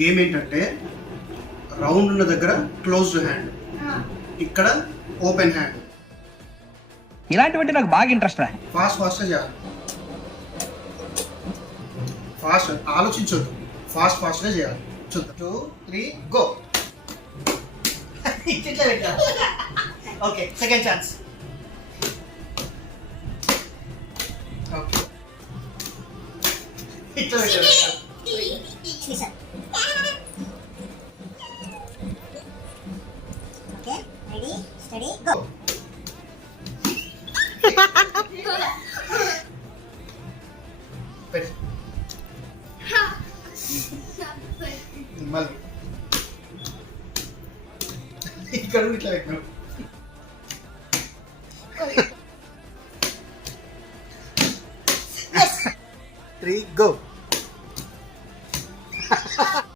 Game ఏంటంటే round ఉన్న దగ్గర క్లోజ్డ్ హ్యాండ్, ఇక్కడ ఓపెన్ హ్యాండ్. ఇలాంటివంటే నాకు బాగా ఇంట్రెస్ట్ రా. ఫాస్ట్గా చేయాలి. ఫాస్ట్ ఆలోచించొద్దు, ఫాస్ట్గా చేయాలి. చూద్దాం. 2, 3 గో. ఇట్లా పెట్టాలి. Okay, second chance. ఓకే, ఇట్లా పెట్టాలి. Okay, ready steady go. పెట్టు. మళ్ళీ ఇక్కడ ఇట్లా పెట్టినాం. 3 గో.